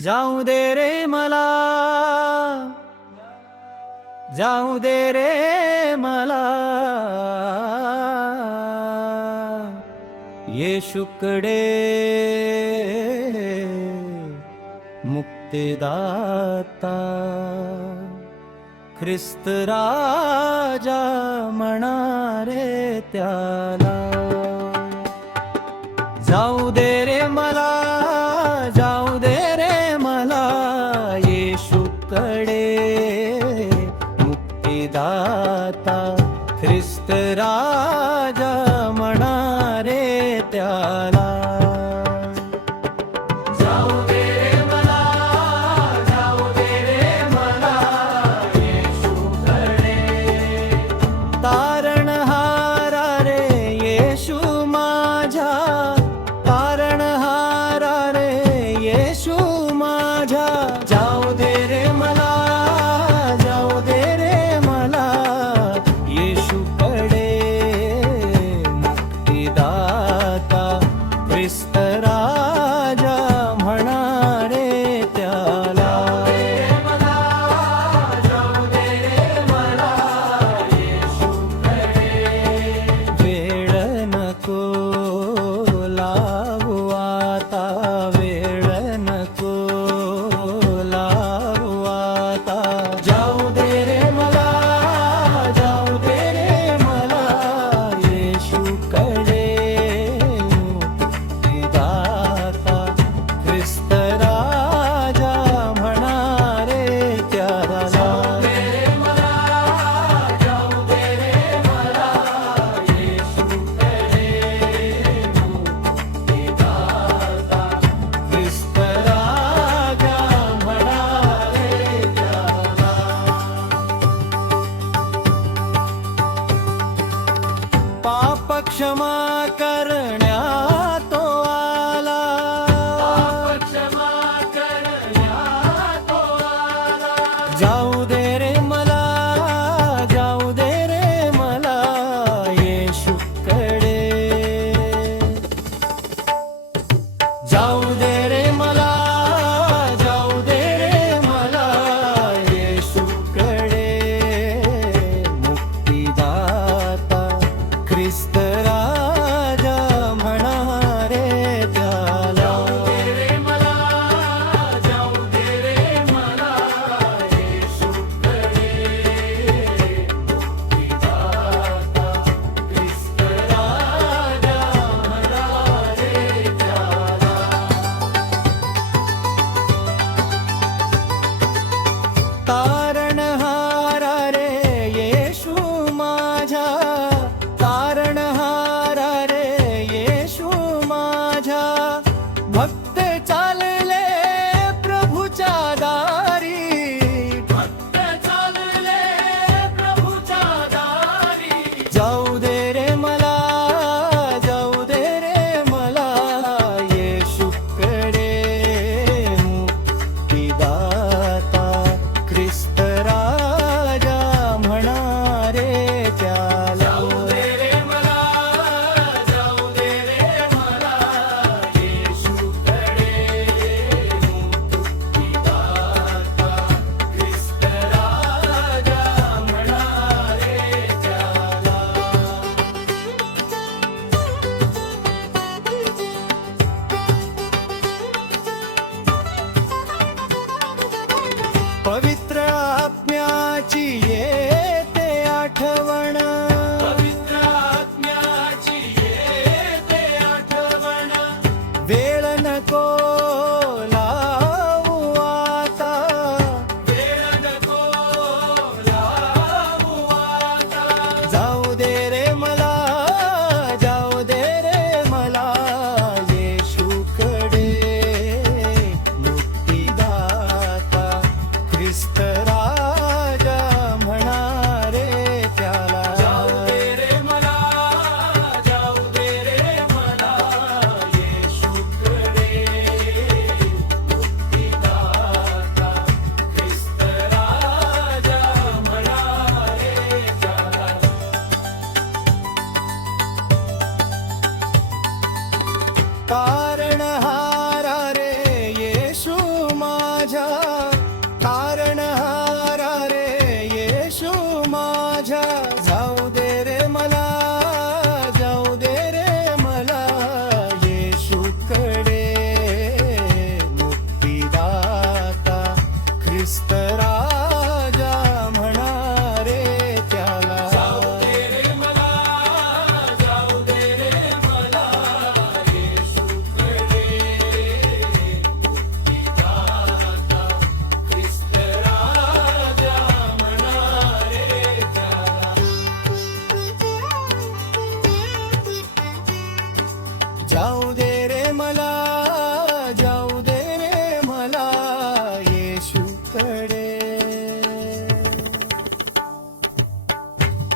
जाऊ दे रे मला, जाऊ दे रे मला, येशूकडे मुक्तिदाता ख्रिस्त राजा म्हणा रे त्याला. जाऊ दे रे मला, जाऊ दे रे मला, येशूकडे मुक्तिदाता ख्रिस्त राजा म्हणा रे त्याला. जाऊ दे रे मला, जाऊ दे रे मला, येशूकडे तारणहारा रे येशू माझ्या, तारणहारा रे येशू माझ्या. जाऊ दे रे मला, जाऊ दे रे मला, येशूकडे मुक्तिदाता ख्रिस्त राजा म्हणा रे त्याला. वेळ नको लावू आता, वेळ नको लावू, माझ्या तारणहारा रे येशू माझ्या जाऊ दे रे मला जाऊ दे रे मला येशूकडे मुक्तिदाता ख्रिस्त राजा म्हणा रे त्याला जाऊ दे रे मला जाऊ दे रे मला येशूकडे मुक्तिदाता ख्रिस्त राजा म्हणा रे त्याला जाऊ दे रे मला जाऊ दे रे मला येशूकडे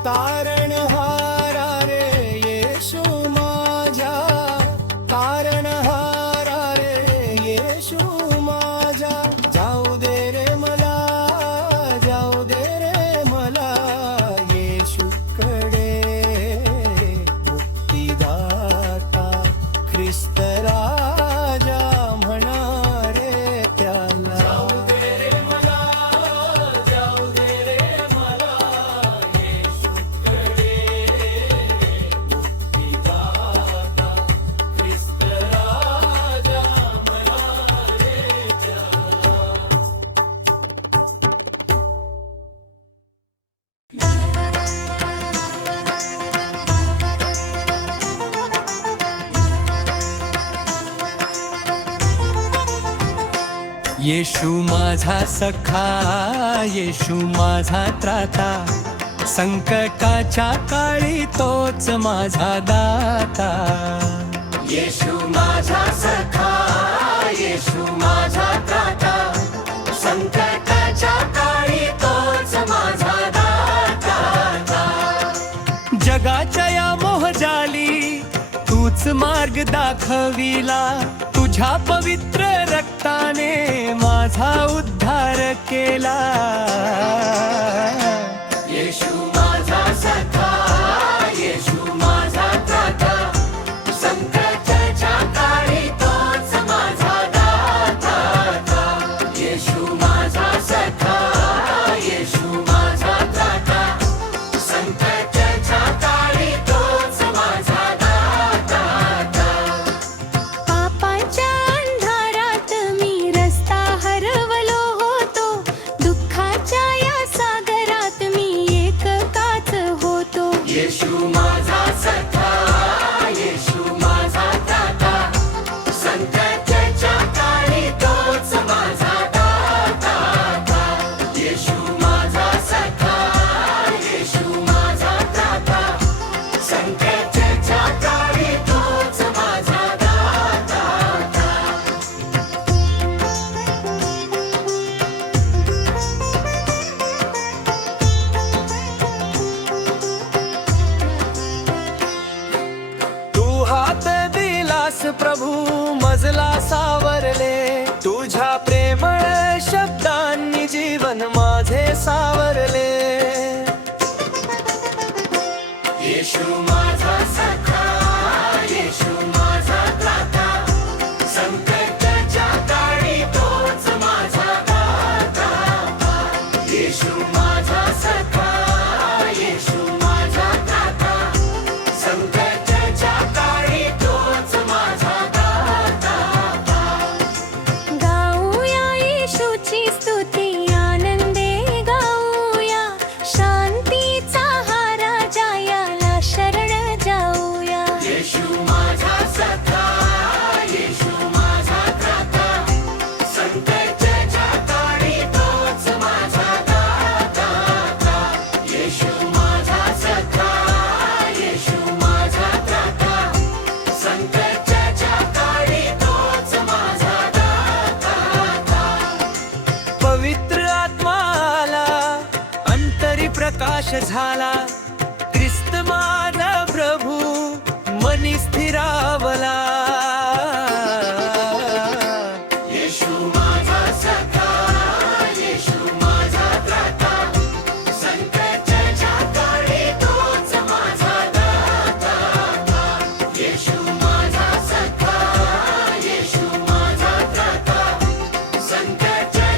तारणहारा रे येशू माझ्या तारणहारा रे येशू माझ्या जाऊ दे रे मला जाऊ दे रे मला येशूकडे मुक्तिदाता ख्रिस्त राजा म्हणा रे त्याला जाऊ दे रे मला जाऊ दे रे मला येशूकडे मुक्तिदाता ख्रिस्त राजा म्हणा रे त्याला येशू माझा सखा येशू माझा त्राता संकटाच्या काळी तोच माझा दाता येशू माझा सखा येशू माझा त्राता संकटाच्या काळी तोच माझा दाता जगाच्या या मोहजाली तूच मार्ग दाखविला तुझ्या पवित्र रक्ताने माझा उद्धार केला येशू माझा सखा येशू माझा त्राता संकटाच्या काळी तोच माझा दाता येशू माझा सखा येशू माझा त्राता संकटाच्या काळी तोच माझा दाता पापाच्या अंधारात मी रस्ता हरवलो होतो दुःखाच्या या सागरात मी एकटाच होतो येशू माझा सखा येशू माझा त्राता संकटाच्या काळी तोच माझा दाता येशू माझा सखा येशू माझा त्राता संकटाच्या काळी तोच माझा दाता तू हात दिलास प्रभू मजला सावरले तुझ्या प्रेमळ शब्दांनी जीवन माझे सावरले येशू माझा सखा येशू माझा त्राता संकटाच्या काळी तोच माझा दाता येशू माझा सखा येशू माझा त्राता संकटाच्या काळी तोच माझा दाता गाऊया येशूची स्तुती आनंदे गाऊया शांतीचा हा राजा याला शरण जाऊया येशू माझा सखा येशू माझा त्राता संकटाच्या काळी तोच माझा दाता येशू माझा सखा येशू माझा त्राता संकटाच्या काळी तोच माझा दाता पवित्र आत्मा आला अंतरी प्रकाश झाला ख्रिस्त माझा प्रभू मनी स्थिरावला येशू माझा सखा येशू माझा त्राता संकटाच्या काळी तोच माझा दाता येशू माझा सखा येशू माझा त्राता संकटाच्या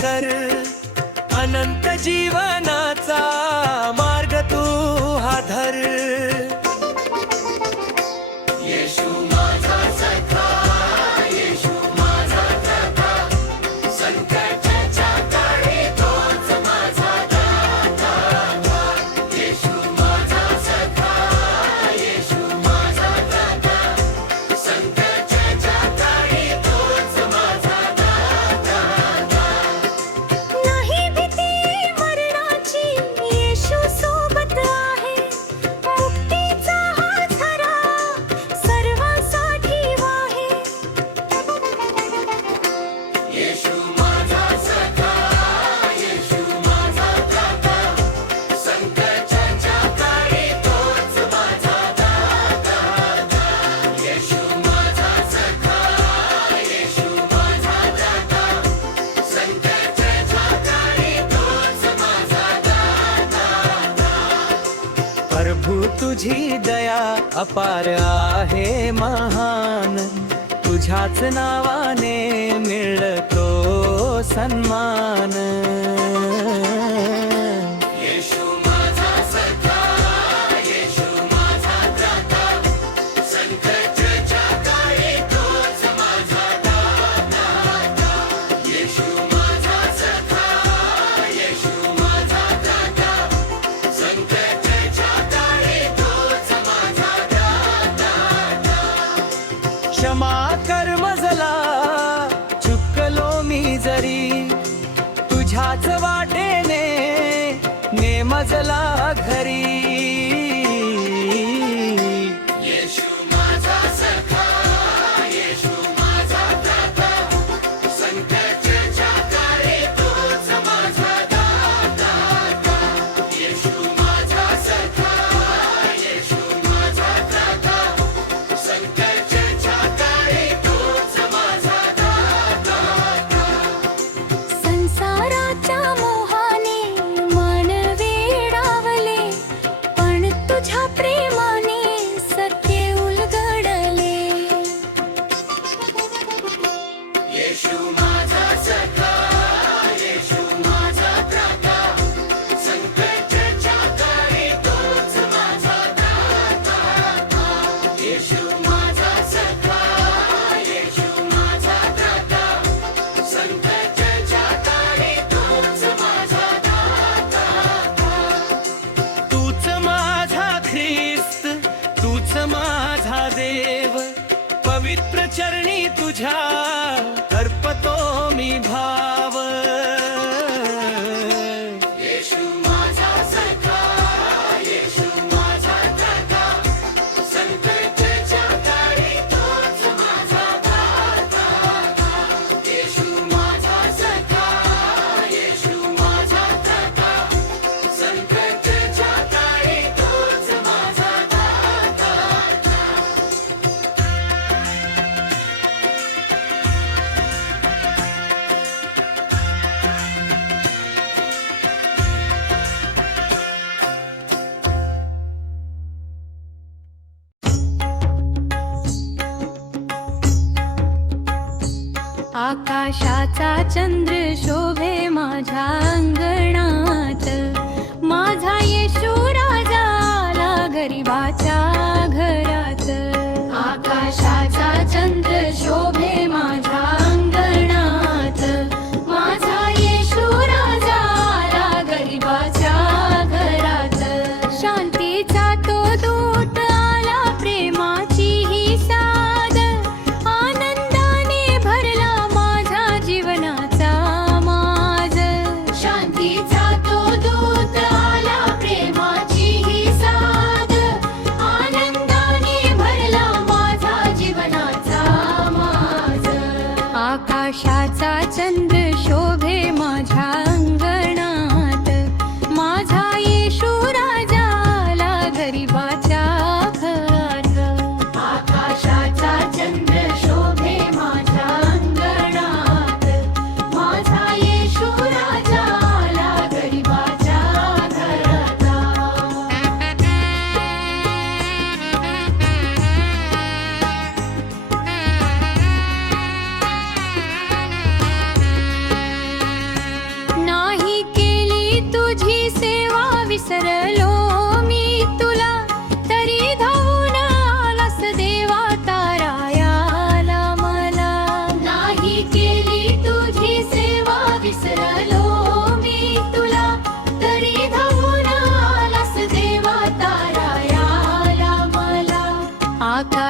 कर, अनंत जीवनाचा मार्ग तू हा धर. येशू माझा सखा, येशू माझा दाता, संकटाच्या काळी तोच माझा दाता. येशू माझा सखा, येशू माझा दाता, संकटाच्या काळी तोच माझा दाता. नाही भीती मरणाची, येशू सोबत आहे. मुक्तीचा हा झरा सर्वांसाठी वाहे. येशू माझा सखा, येशू माझा दाता, संकटाच्या काळी तोच माझा दाता. येशू माझा सखा, येशू माझा दाता, संकटाच्या काळी तोच माझा दाता. प्रभू तुझी दया अपार आहे महान, तुझ्याच नावाने मिळतो सन्मान. येशू माझा सखा, येशू माझा दाता, संकटाच्या काळी तोच माझा दाता. येशू माझा सखा, येशू माझा दाता, संकटाच्या काळी तोच माझा दाता. क्षमा कर मजला, चुकलो मी जरी, तुझ्याच वाटेने ने मजला घरी. येशू माझा सखा, येशू माझा दाता, संकटाच्या काळी तोच माझा दाता. येशू माझा सखा, येशू माझा दाता, संकटाच्या काळी तोच माझा दाता. संसाराच्या मोहाने मन वेडावले, पण तुझ्या प्रेमाने सत्य उलगडले. येशू माझा सखा, येशू माझा दाता, संकटाच्या काळी तोच माझा दाता. येशू माझा सखा, येशू माझा दाता, संकटाच्या काळी तोच माझा दाता. तूच माझा ख्रिस्त, तूच माझा देव, पवित्र चरणी तुझ्या अर्पतो मी भाव. येशू माझा सखा, येशू माझा दाता, संकटाच्या काळी तोच माझा दाता. येशू माझा सखा, येशू माझा दाता, संकटाच्या काळी तोच माझा दाता. आकाशाचा चंद्र शोभे माझ्या अंगणात, माझा येशू राजा आला गरिबाच्या घरात. आकाशाचा चंद्र शोभे माझ्या अंगणात, माझा येशू राजा आला गरिबाच्या घरात. शांतीचा तो दूत आला, प्रेमाची ही साद, आनंदाने भरला माझ्या जीवनाचा माज. शांतीचा तो दूत आला, प्रेमाची ही साद,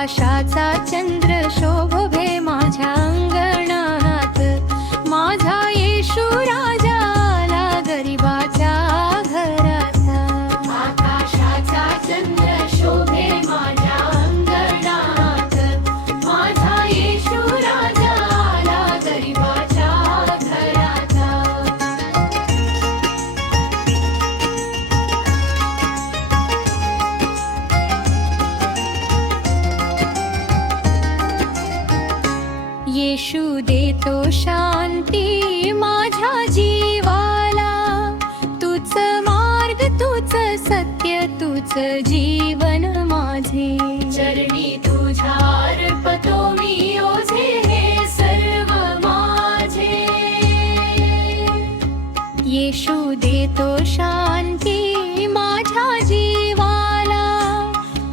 आकाशाचा चंद्र शोभे माझ्या अंगणात, माझा येशू राजा आला गरिबाच्या घरात. आकाशाचा चंद्र शोभे माझ्या अंगणात, माझा येशू राजा आला गरिबाच्या घरात. येशू देतो शांती माझ्या जीवाला, तूच मार्ग तूच सत्य तूच जीवन माझे. चरणी तुझ्या अर्पतो मी ओझे हे सर्व माझे. येशू देतो शांती माझ्या जीवाला,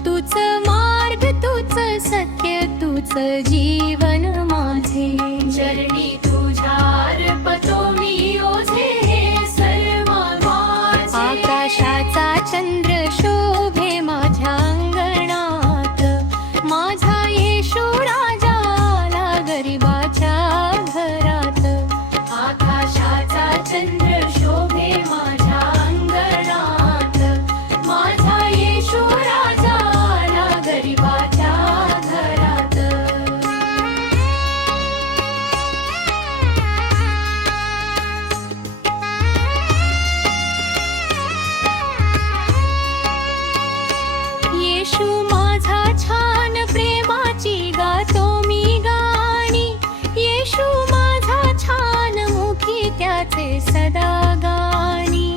तूच मार्ग तूच सत्य तूच जीवन माझे. चरणी तुझ्या अर्पतो मी ओझे हे सर्व माझे. आकाशाचा चंद्र शोभे माझ्या अंगणात, माझा येशू राजा आला गरिबाच्या घरात. आकाशाचा चंद्र शोभे माझ्या अंगणात, माझा येशू राजा आला गरिबाच्या घरात. येशू माझा छान प्रेमाची गातो मी गाणी, येशू माझा छान मुखी त्याचे सदा गाणी.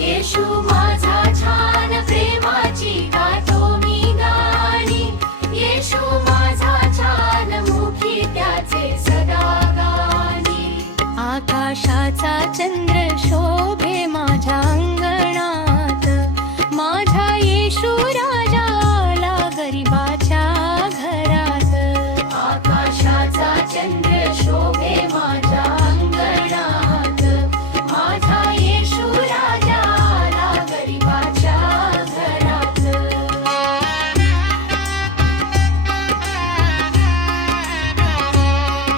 येशू माझा छान प्रेमाची गातो मी गाणी, येशू माझा छान मुखी त्याचे सदा गाणी. आकाशाचा चंद्र शोभे माझ्या अंगणात, माझा येशू राजा आला गरिबाच्या घरात. आकाशाचा चंद्र शोभे माझ्या अंगणात, माझा येशू राजा आला गरिबाच्या घरात.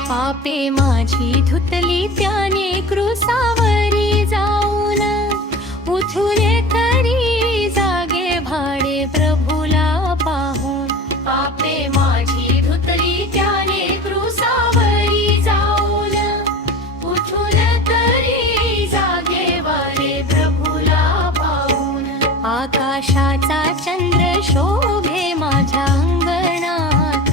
पापे माझी धुतली त्याने क्रूसावरी जाऊन, उठून तरी जागे भाडे प्रभूला पाहून. पापे माझी धुतली त्याने क्रूसावरी जाऊन, उठून तरी जागे भाडे प्रभूला पाहून. आकाशाचा चंद्र शोभे माझ्या अंगणात,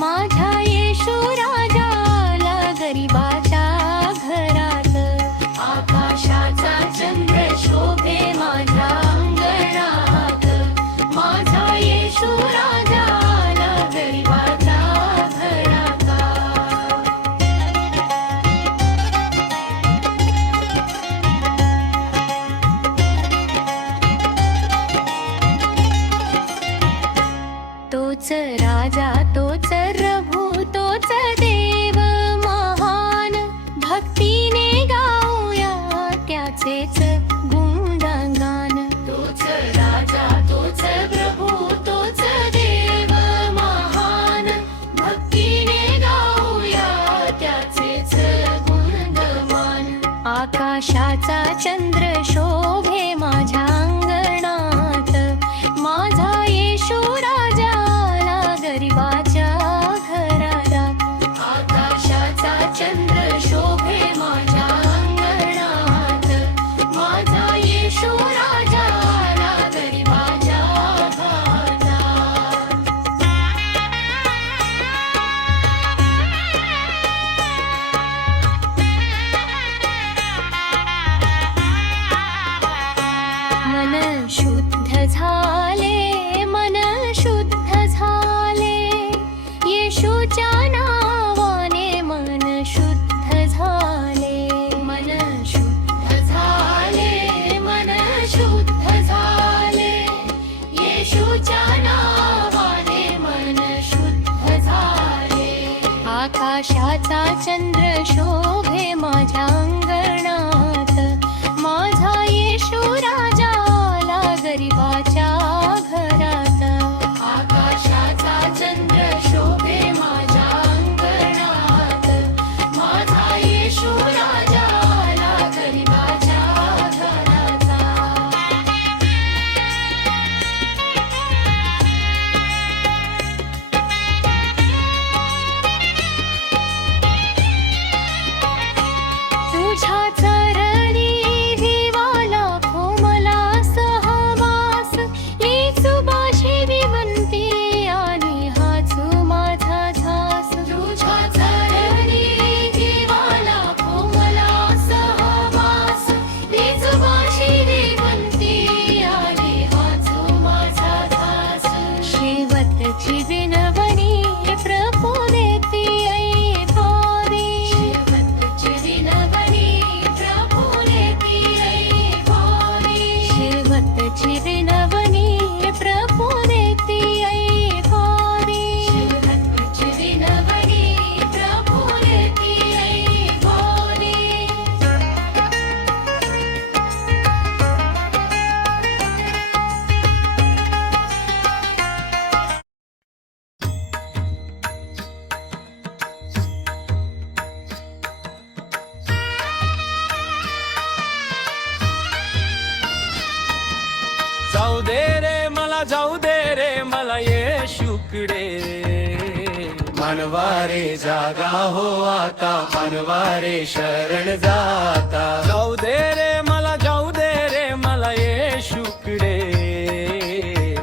माझा येशू राजा आला गरिबाच्या घरात. आकाशाचा चंद्र शोभे माझ्या अंगणात, माझा येशू राजा आला गरिबाच्या घरात. तोच राजा तोच प्रभू तोच देव महान, भक्तीने गाऊया त्याचेच गुणगान. तोच राजा तोच प्रभू तोच देव महान, भक्तीने गाऊया त्याचेच गुणगान. आकाशाचा चंद्र शोभे माझ्या अंगणात, माझा येशू राजा आला गरिबाच्या घरात. आकाशाचा चंद्र शोभे माझ्या अंगणात, माझा येशू राजा आला गरिबाच्या घरात. मन शुद्ध झाले, मन शुद्ध झाले, येशूच्या नावाने मन शुद्ध झाले. मन शुद्ध झाले, मन शुद्ध झाले, येशूच्या नावाने मन शुद्ध झाले. आकाशाचा चंद्र शोभे माझ्या अंगणात, माझा येशू राजा आला गरिबाच्या घरात. आकाशाचा चंद्र मनवारे जागा हो आता, मनवारे शरण जाता. जाऊ दे रे मला, जाऊ दे रे मला येशूकडे.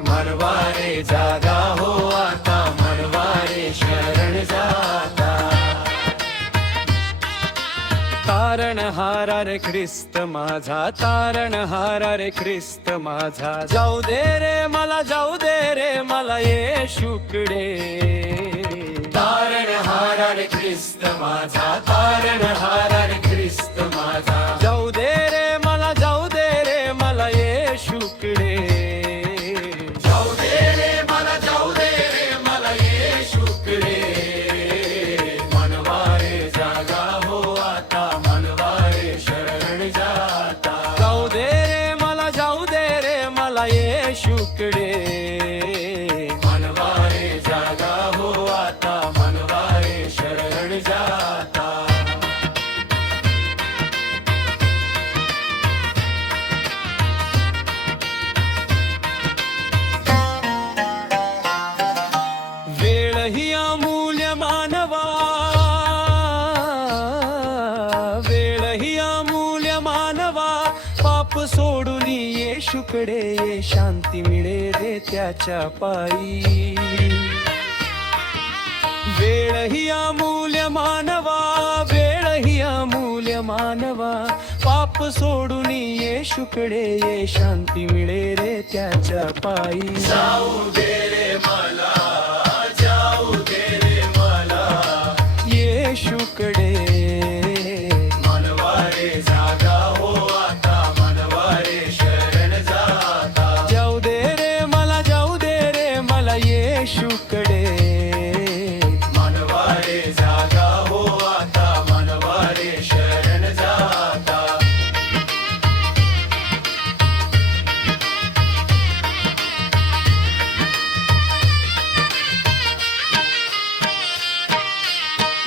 मनवारे जागा हो आता, मनवारे शरण जाता. तारणहारा रे ख्रिस्त माझा, तारणहारा रे ख्रिस्त माझा. जाऊ दे रे मला, जाऊ दे रे मला येशूकडे. तारणहारा रे ख्रिस्त माझा, तारणहारा रे ख्रिस्त माझा. जाऊ दे रे मला, जाऊ दे रे मला येशूकडे. जाऊ दे रे मला, जाऊ दे रे मला येशूकडे. मनवारे जागा हो आता, मनवारे शरण जाता. जाऊ दे रे मला, जाऊ दे रे मला येशूकडे. मनवारे जागा हो आता, मनवारे शरण जाता. वेळ ही अमूल्य मानवा, वेळ ही अमूल्य मानवा. पाप सोडून येशूकडे ये, शांती मिळे रे त्याच्या पायी. वेळ ही अमूल्य मानवा, वेळ ही अमूल्य मानवा. पाप सोडून येशूकडे ये, शांती मिळे रे त्याच्या पायी. जाऊ दे रे मला, जाऊ दे रे मला येशूकडे. मनवारे जागा हो आता, मनवारे शरण जाता. जाऊ दे रे मला, जाऊ दे रे मला येशूकडे. मनवारे जागा हो आता, मनवारे शरण जाता.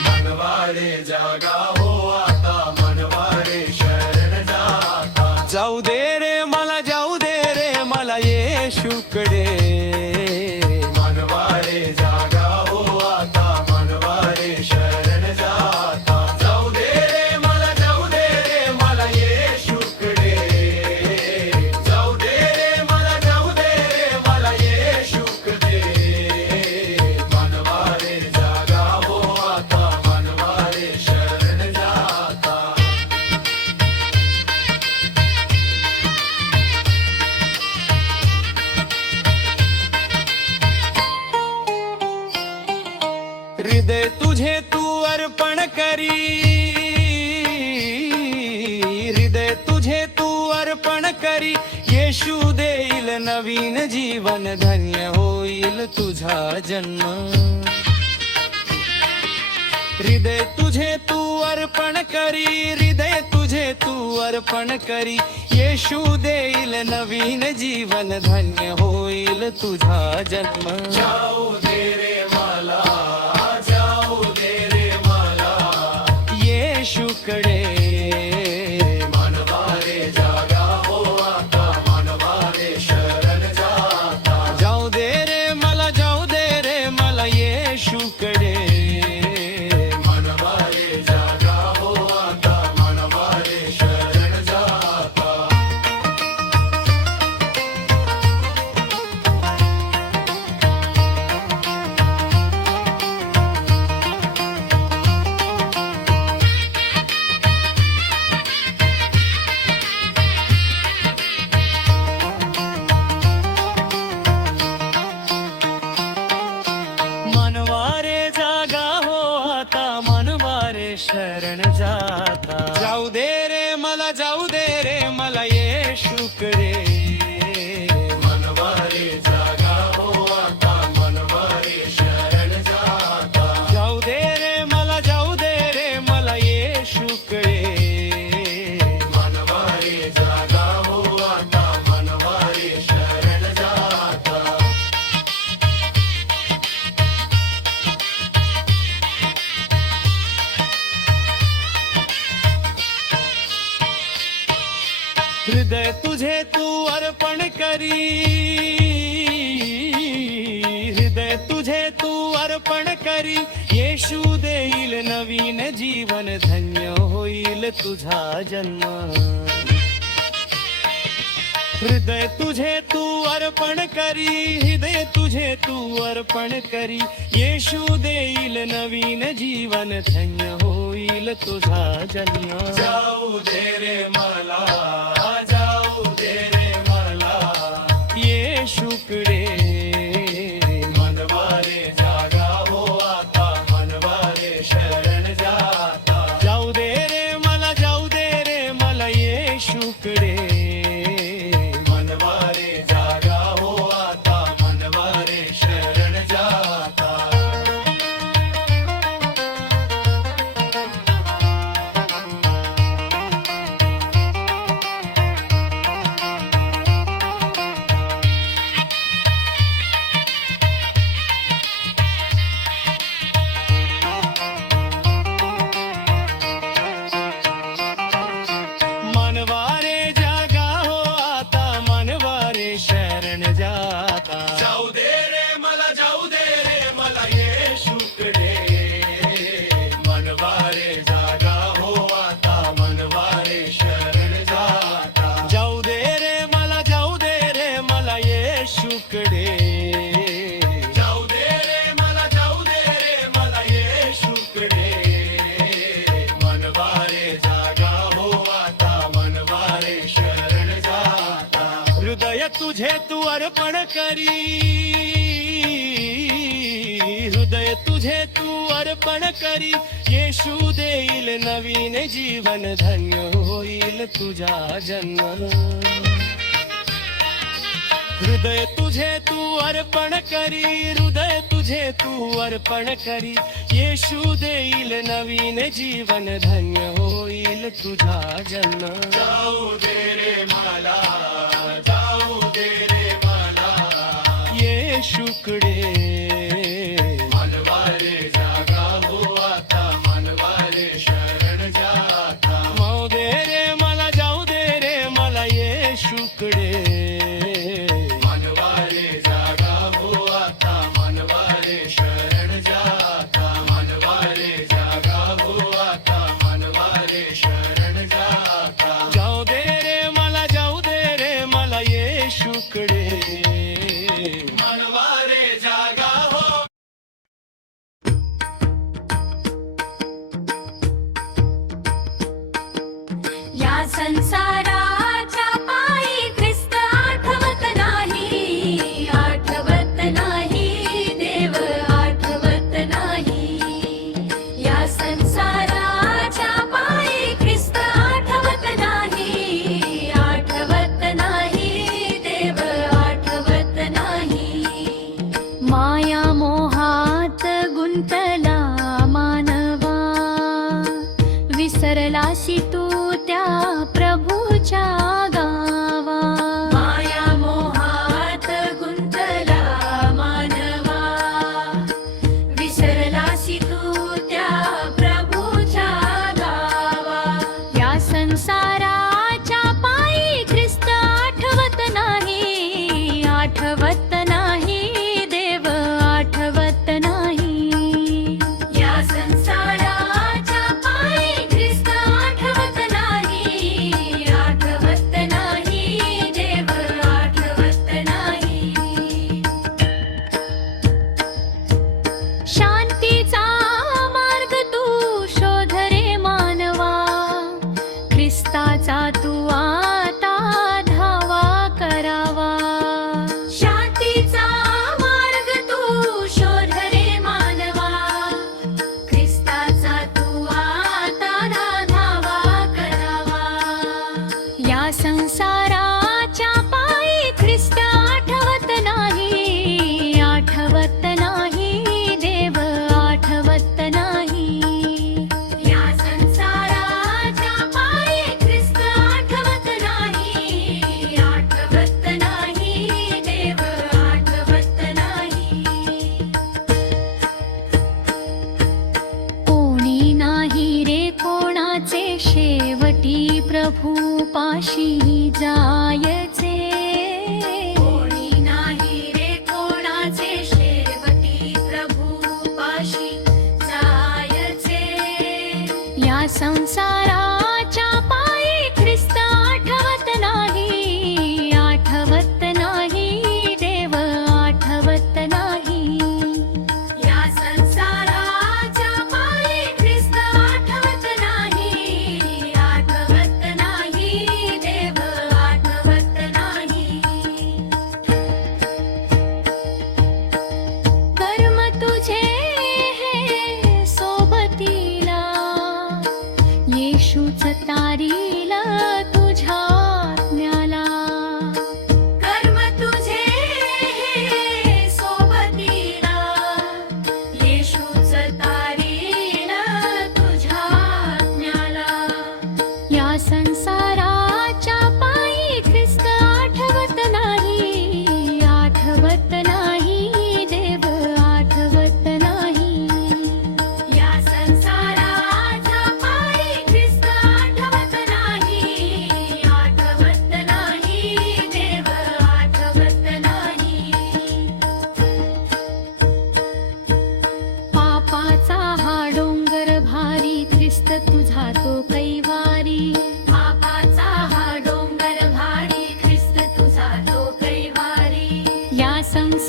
मनवारे जागा हो आता, मनवारे शरण जाता. जाऊ दे रे मला, जाऊ दे रे मला येशूकडे. मनवारे जागा हो आता, मनवारे शरण जाता. जाऊ दे रे मला, जाऊ दे रे मला येशूकडे. जाऊ दे रे मला, जाऊ दे रे मला येशूकडे. मनवारे जागा हो आता, मनवारे शरण जाता. हृदय तुझे तू अर्पण करी, हृदय तुझे तू अर्पण करी. येशू देईल नवीन जीवन, धन्य होईल तुझा जन्म. हृदय तुझे तू अर्पण करी, हृदय तुझे तू अर्पण करी. येशू देईल नवीन जीवन, धन्य होईल तुझा जन्म. जाऊ दे रे मला, जाऊ दे रे मला येशूकडे. मनवारे जागा हो आता, मनवारे शरण जाता. जाऊ दे रे मला, जाऊ दे रे मला येशूकडे. मनवारे जागा हो आता, मनवारे शरण जाता. मनवारे जागा हो आता, मनवारे शरण जाता. जाऊ दे रे मला, जाऊ दे रे मला येशूकडे. मनवारे जागा हो आता, मनवारे शरण जाता. जाऊ दे रे मला, जाऊ दे रे मला येशूकडे. मनवारे जागा हो आता, मनवारे शरण जाता. हृदय तुझे तू अर्पण करी, हृदय तुझे तू अर्पण करी. ये नवीन जीवन धन्य होईल तुझा जन्म हृदय तुझे तू अर्पण करी हृदय तुझे तू अर्पण करी येशू देईल नवीन जीवन धन्य होईल तुझा जन्म जाऊ दे रे मला जाऊ दे रे मला येशूकडे मनवारे जागा हो आता मनवारे शरण जाता जाऊ दे रे मला येशूकडे जाऊ दे रे मला येशूकडे मनवारे जागा हो आता मनवारे शरण जाता जाऊ दे रे मला येशूकडे जाऊ दे रे मला येशूकडे मनवारे जागा हो आता मनवारे शरण जाता हृदय तुझे तू अर्पण करी हृदय तुझे तू अर्पण करी येशू देईल नवीन जीवन धन्य होईल तुझा जन्म हृदय तुझे तू अर्पण करी हृदय तुझे तू अर्पण करी येशू देईल नवीन जीवन धन्य होईल तुझा जन्म जाऊ दे रे मला जाऊ दे रे मला येशूकडे मनवारे जागा हो आता मनवारे शरण जाता जाऊ दे रे मला येशूकडे मनवारे जागा हो आता मनवारे शरण जाता मनवारे जागा हो आता मनवारे शरण जाता जाऊ दे रे मला येशूकडे मनवारे जागा हो या संसाराच्या पायी ख्रिस्त आठवत नाही देव आठवत नाही या संसाराच्या पायी ख्रिस्त आठवत नाही देव आठवत नाही माया मोहात गुंतला मानवा विसरलासी तू त्या प्रभूच्या गावा माया मोहात गुंतला मानवा विसरलासी तू त्या प्रभूच्या गावा या संसाराच्या पायी ख्रिस्त आठवत नाही देव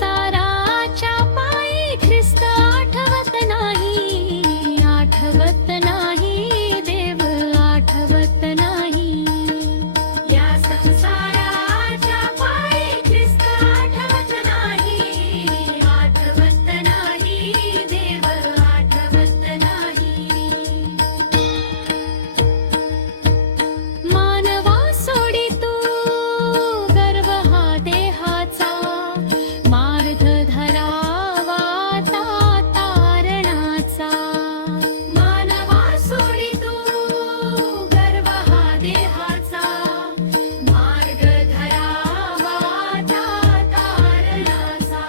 संसाराच्या पायी ख्रिस्त आठवत नाही, आठवत नाही देव आठवत नाही. या संसाराच्या पायी ख्रिस्त आठवत नाही, आठवत नाही देव आठवत नाही. मानवा सोडी तू गर्व हा देहाचा, मार्ग धरावा ता तारणाचा. मानवा सोडी तू गर्व हा देहाचा, मार्ग धरावा ता तारणाचा.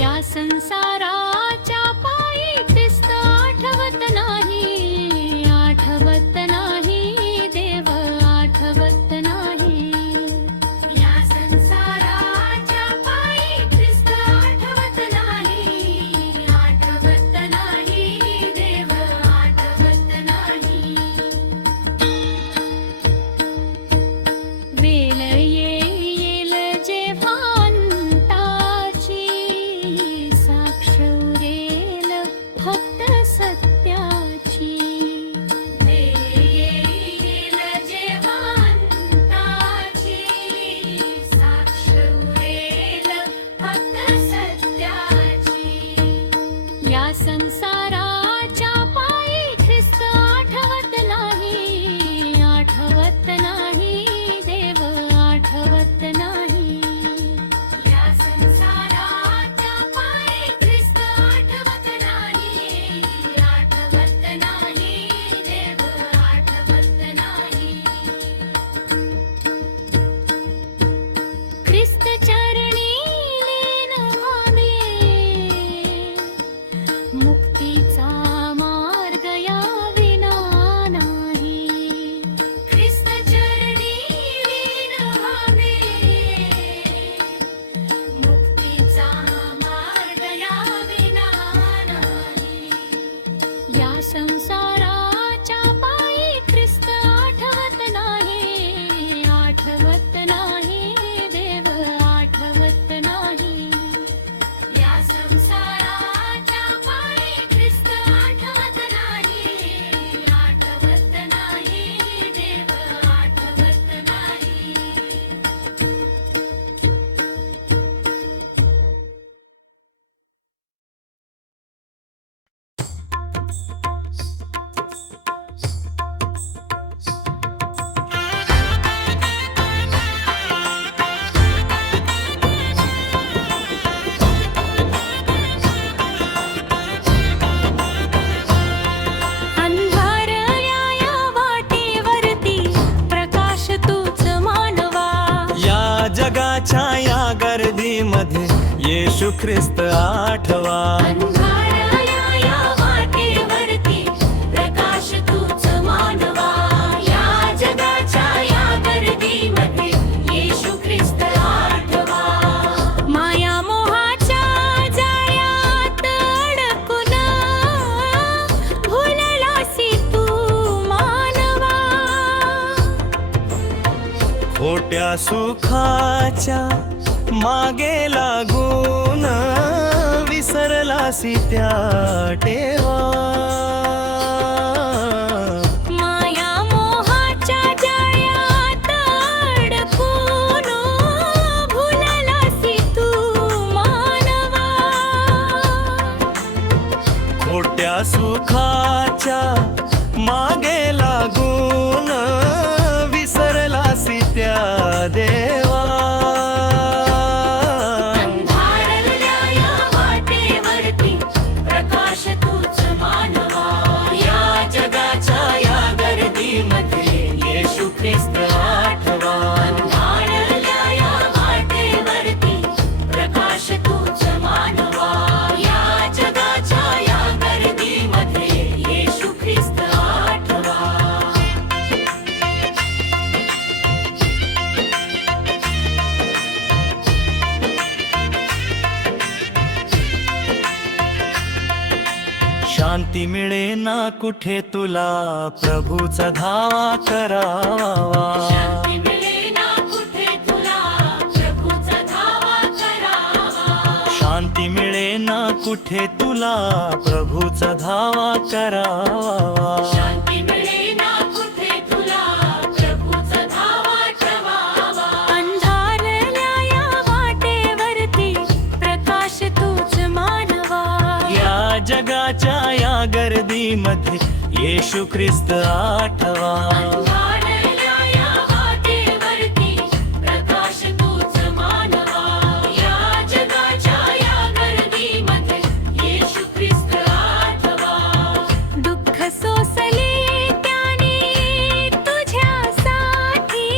या संसाराच्या पायी ख्रिस्त आठवत नाही, आठवत नाही देव आठवत नाही. या संसाराच्या पायी ख्रिस्त आठवत नाही, आठवत नाही देव आठवत नाही. वेळ येईल जेव्हा अंताची, साक्ष उरेल फक्त सत्याची. वेळ येईल जेव्हा अंताची, साक्ष उरेल फक्त सत्याची. या संसाराच्या पायी ख्रिस्त आठवत नाही, आठवत नाही देव आठवत नाही. या संसाराच्या पायी ख्रिस्त आठवत नाही, आठवत नाही देव आठवत नाही. ख्रिस्त चरणी लीन व्हावे, मुक्तीचा मार्ग या विना नाही. ख्रिस्त चरणी लीन व्हावे, मुक्तीचा मार्ग या विना नाही. या संसाराच्या पायी ख्रिस्त आठवत नाही, आठवत नाही देव आठवत नाही. या संसाराच्या पायी ख्रिस्त आठवत नाही, आठवत नाही देव आठवत नाही. अंधार या वाटेवरती प्रकाश तूच मानवा. या जगाच्या या गर्दीमध्ये येशू ख्रिस्त आठवा. अंधार या वाटेवरती प्रकाश तूच मानवा. या जगाच्या या गर्दीमध्ये येशू ख्रिस्त आठवा. माया मोहाच्या जाळ्यात अडकून भुललासी तू मानवा. खोट्या सुखाच्या मागे लागून विसरलासी त्या टेवा. माया मोहाच्या जाळ्यात अडकून भुललासी तू मानवा. खोट्या सुखाच्या मागे लागून विसरलासी त्या देवा. अंधारल्या या वाटेवरती प्रकाश तूच मानवा. या जगाच्या या गर्दीमध्ये येशू ख्रिस्त आठवा. अंधारल्या या वाटेवरती प्रकाश तूच मानवा. या जगाच्या या गर्दीमध्ये येशू ख्रिस्त आठवा. शांती मिळेना कुठे तुला, प्रभूचा धावा करावा. शांती मिळेना कुठे तुला, प्रभूचा धावा करावा. शांती मिळेना कुठे तुला प्रभूचा धावा करावा. शांती मिळेना कुठे तुला प्रभूचा धावा ठेवावा. अंधारल्या या वाटेवरती प्रकाश तूच मानवा. या जगाच्या या गर्दीमध्ये येशू ख्रिस्त आठवा. अंधारल्या या वाटेवरती प्रकाश तूच मानवा. या जगाच्या या गर्दीमध्ये येशू ख्रिस्त आठवा. दुःख सोसले त्याने तुझ्यासाठी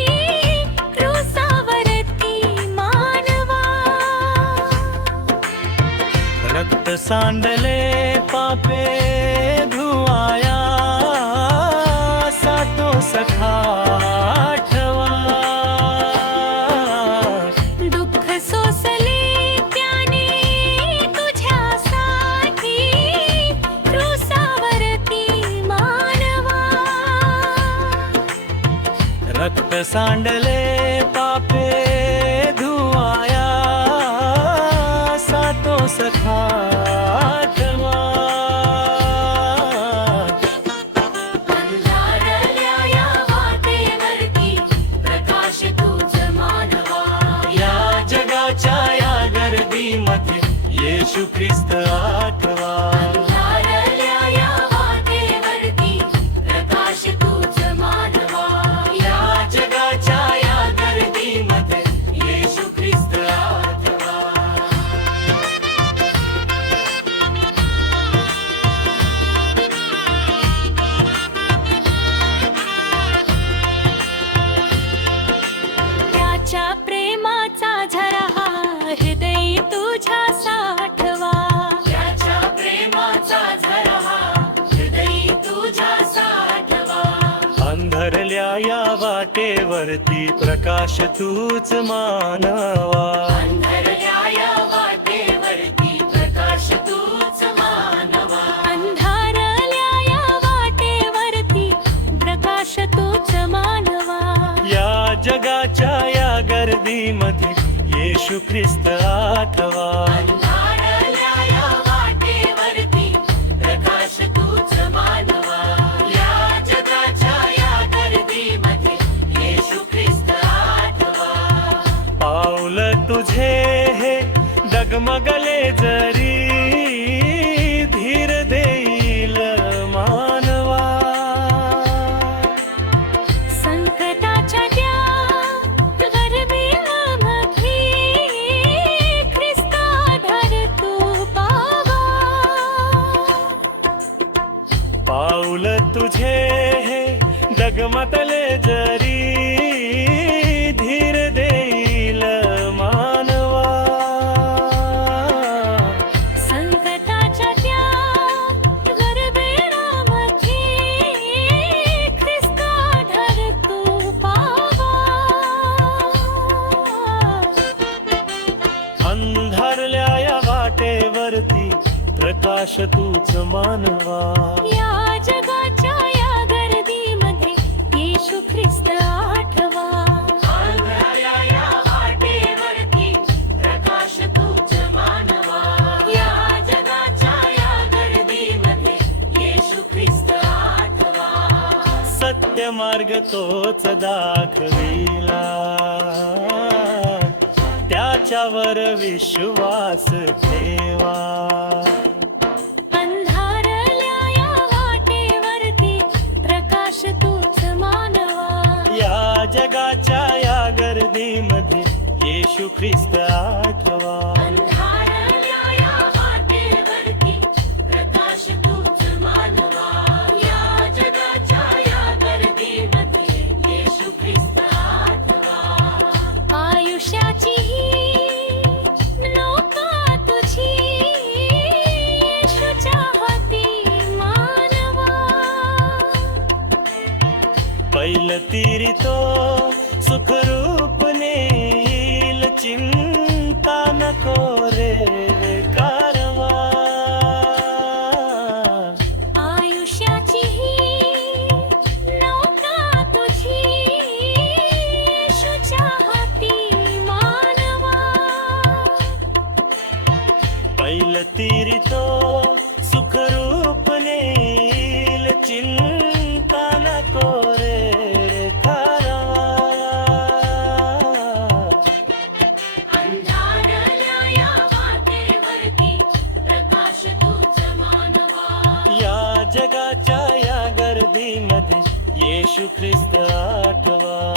क्रूसावरती मानवा. रक्त सांडले पापे धुवाया सातो सखा आठवा. दुःख सोसले त्याने तुझ्यासाठी क्रूसावरती मानवा. रक्त सांडले पापे धुवाया सातो सखा आठवा. अंधारल्या या वाटेवरती प्रकाश तूच मानवा. या जगाच्या या गर्दीमध्ये येशू ख्रिस्त आठवा. अंधारल्या या वाटेवरती प्रकाश तूच मानवा. या जगाच्या या गर्दीमध्ये येशू ख्रिस्त आठवा. त्याच्या प्रेमाचा झरा हृदय तुझ्या साठवा. त्याच्या प्रेमाचा झरा हृदय तुझ्या साठवा. अंधरल्या या वाटेवरती प्रकाश तूच मानवा. अंधारल्या या वाटेवरती प्रकाश तूच मानवा. अंधारल्या या वाटेवरती प्रकाश तूच मानवा. या जगाच्या या गर्दीमध्ये येशू ख्रिस्त आठवा. अंधारल्या या वाटेवरती प्रकाश तूच मानवा. या जगाच्या या गर्दीमध्ये येशू ख्रिस्त आठवा. पाऊल तुझे हे डगमगले जरी धीर देईल मानवा. संकटाच्या त्या गर्भीमध्ये ख्रिस्त आधार तू पावा. पाऊल तुझे हे डगमगले जरी धीर देईल मानवा. संकटाच्या त्या गर्भीमध्ये ख्रिस्त आधार तू पावा. अंधारल्या या वाटेवरती प्रकाश तूच मानवा. या जगाच्या या गर्दीमध्ये येशू ख्रिस्त आठवा. अंधारल्या या वाटेवरती प्रकाश तूच मानवा. या जगाच्या या गर्दीमध्ये येशू ख्रिस्त आठवा. सत्य मार्ग तोच दाखविला त्याच्यावर विश्वास ठेवा. अंधारल्या या वाटेवरती प्रकाश तूच मानवा. या जगाच्या या गर्दीमध्ये येशू ख्रिस्त आठवा. अंधारल्या या वाटेवरती प्रकाश तूच मानवा. या जगाच्या या गर्दीमध्ये येशू ख्रिस्त आठवा. आयुष्याची ही नौका तुझी येशूच्या हाती मानवा. पहिलं तीरी तो सुखरूप नेईल चिंता नको रे कारवा. आयुष्याची ही नौका तुझी येशूच्या हाती मानवा. ऐलतीरी तो सुखरूप नेईल, चिंता नको रे खारवा. अंधारल्या या वाटेवरती प्रकाश तूच मानवा. या जगाच्या या गर्दीमध्ये येशू ख्रिस्त आठवा.